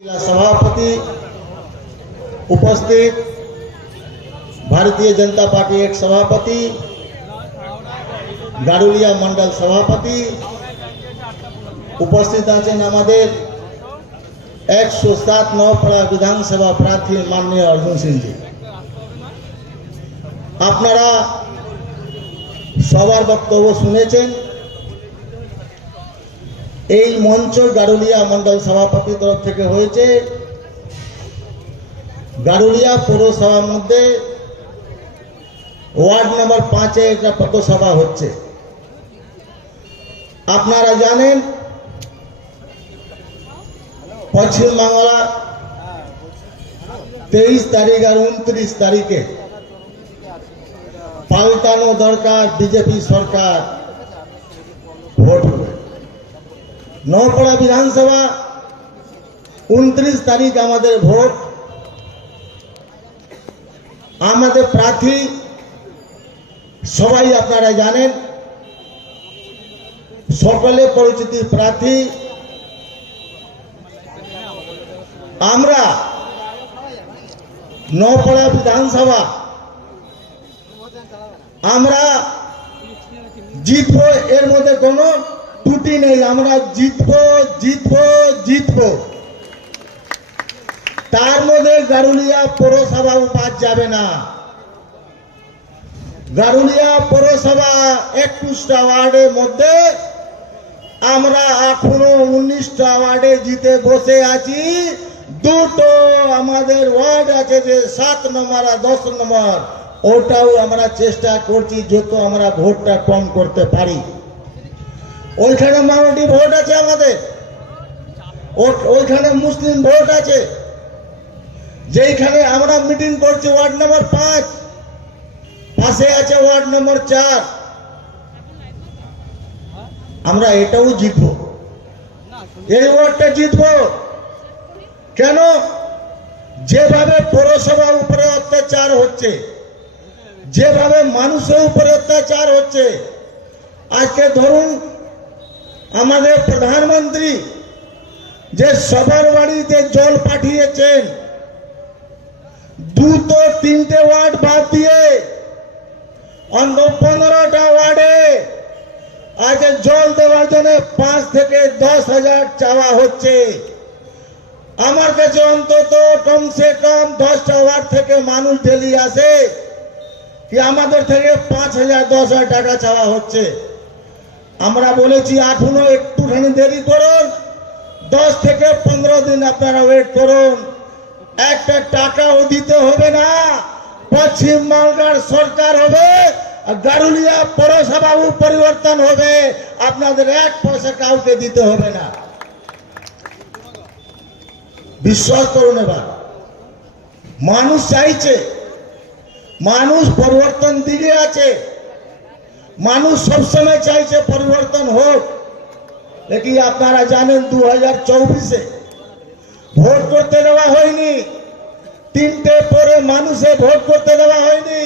सभापति उपस्थित भारतीय जनता पार्टी एक सभापति गारुलिया मंडल सभापति उपस्थित आছেন আমাদের 107 নওপাড়া विधानसभा प्रार्थी माननीय अर्जुन सिंह जी। আপনারা সবার বক্তব্য শুনেছেন। এই মঞ্চ গারুলিয়া মন্ডল সভাপতি তরফ থেকে হয়েছে। গারুলিয়া পৌরসভার মধ্যে ওয়ার্ড নম্বর 5-এ একটা পথসভা হচ্ছে। আপনারা জানেন পশ্চিম বাংলা 23 তারিখ আর 29 তারিখে পাল্টানো দরকার, বিজেপি সরকার ভোট হবে। নওপাড়া বিধানসভা 29 তারিখ আমাদের ভোট। আমাদের প্রার্থী সবাই আপনারা জানেন, সকলে পরিচিত প্রার্থী। আমরা নওপাড়া বিধানসভা আমরা জিতবো, এর মধ্যে কোনো ত্রুটি নেই। আমরা জিতবো জিতবো জিতবো। তার মধ্যে গারুলিয়া পৌরসভা বাদ যাবে না। গারুলিয়া পৌরসভা 21টা ওয়ার্ডের মধ্যে আমরা এখনো 19টা ওয়ার্ডে জিতে বসে আছি। দুটো আমাদের ওয়ার্ড আছে যে 7 নম্বর আর 10 নম্বর, ওটাও আমরা চেষ্টা করছি যত আমরা ভোটটা কম করতে পারি। ওইখানে মাইনরিটি ভোট আছে আমাদের, ওইখানে মুসলিম ভোট আছে। যেইখানে আমরা মিটিং করছি ওয়ার্ড নম্বর 5, পাশে আছে ওয়ার্ড নম্বর 4। আমরা এটাও জিতবো, এই ওয়ার্ডটা জিতবো। কেন? যেভাবে পৌরসভার উপরে অত্যাচার হচ্ছে, যেভাবে মানুষের উপরে অত্যাচার হচ্ছে। আজকে ধরুন আমাদের প্রধানমন্ত্রী যে সবার বাড়িতে জল পাঠিয়েছেন, 2-3টে ওয়ার্ড বাদ দিয়ে অন্য 15টা ওয়ার্ডে আজ জল দেওয়ার জন্য 5 থেকে 10 হাজার চাওয়া হচ্ছে। আমার কাছে অন্তত কমসে কম 10টা ওয়ার্ড থেকে মানুষ ডেলি আসে কি আমাদের থেকে 5,000-10,000 টাকা চাওয়া হচ্ছে। আমরা বলেছি এখনো একটুখানি দেরি করুন, 10 থেকে 15 দিন আপনারা ওয়েট করুন। একটা টাকাও দিতে হবে না, পশ্চিম বাংলার সরকার হবে আর গারুলিয়া পৌরসভাও পরিবর্তন হবে। আপনাদের 1 পয়সা কাউকে দিতে হবে না। বিশ্বাস করুন। এবার মানুষ চাইছে, মানুষ পরিবর্তন দিকে আছে, মানুষ সবসময় চাইছে পরিবর্তন হোক। দেখি আপনারা জানেন 2024-এ ভোট করতে দেওয়া হয়নি। 3টে পরে মানুষে ভোট করতে দেওয়া হয়নি।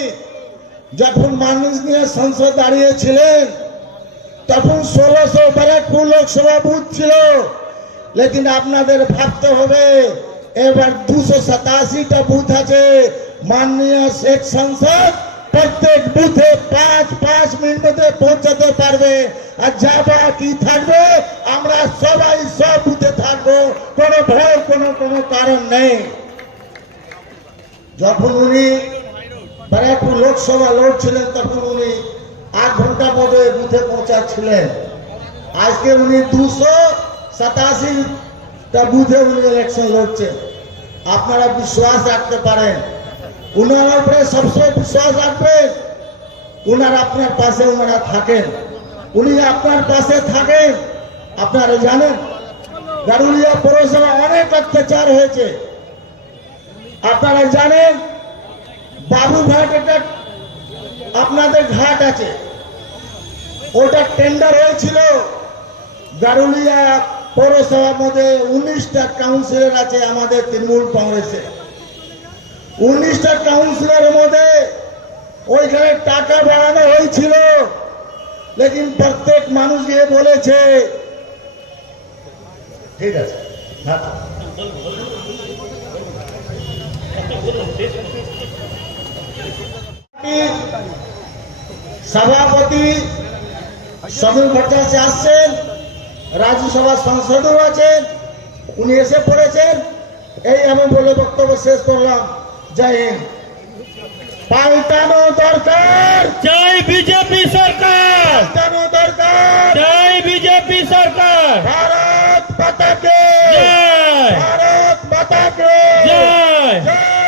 যখন মানুষ নিয়ে সংসদ দাঁড়িয়েছিলেন তখন 1600 লোকসভা বুথ ছিল। লেকিন আপনাদের ভাবতে হবে এবার 287টা বুথ আছে। মাননীয় শেখ সংসদ প্রত্যেক বুথে 5 মিনিটে পৌঁছাতে পারবে। আর যা বাকি থাকবে আমরা সবাই সব বুথে থাকবো, কোনো ভয় কোনো কারণ নেই। যখন উনি ব্যারাকপুর লোকসভা লড়ছিলেন তখন উনি 8 ঘন্টার মধ্যে বুথে পৌঁছাচ্ছিলেন। আজকে উনি 287টা বুথে উনি ইলেকশন লড়ছেন। আপনারা বিশ্বাস রাখতে পারেন, উনার উপরে সবসময় বিশ্বাস রাখবেন। উনার আপনার পাশে উনারা থাকেন, উনি আপনার পাশে থাকেন। আপনারা জানেন গারুলিয়া পৌরসভা অনেক অত্যাচার হয়েছে। আপনারা জানেন বাবুঘাট একটা আপনাদের ঘাট আছে, ওটা টেন্ডার হয়েছিল। গারুলিয়া পৌরসভার মধ্যে 19টা কাউন্সিলর আছে আমাদের তৃণমূল কংগ্রেসে। 19টা কাউন্সিলরের মধ্যে ওইখানে টাকা বাড়ানো হয়েছিল, লেকিন প্রত্যেক মানুষ গিয়ে বলেছে ঠিক আছে। সভাপতি সমীর ভট্টাচার্য আসছেন, রাজ্যসভার সাংসদও আছেন, উনি এসে পড়েছেন। এই আমি বলে বক্তব্য শেষ করলাম। জয় হিন্দ। পাল্টানো দরকার, জয় বিজেপি সরকার, পাল্টানো দরকার। জয় বিজেপি সরকার, ভারত মাতা কে জয় ভারত মাতা কে জয় জয়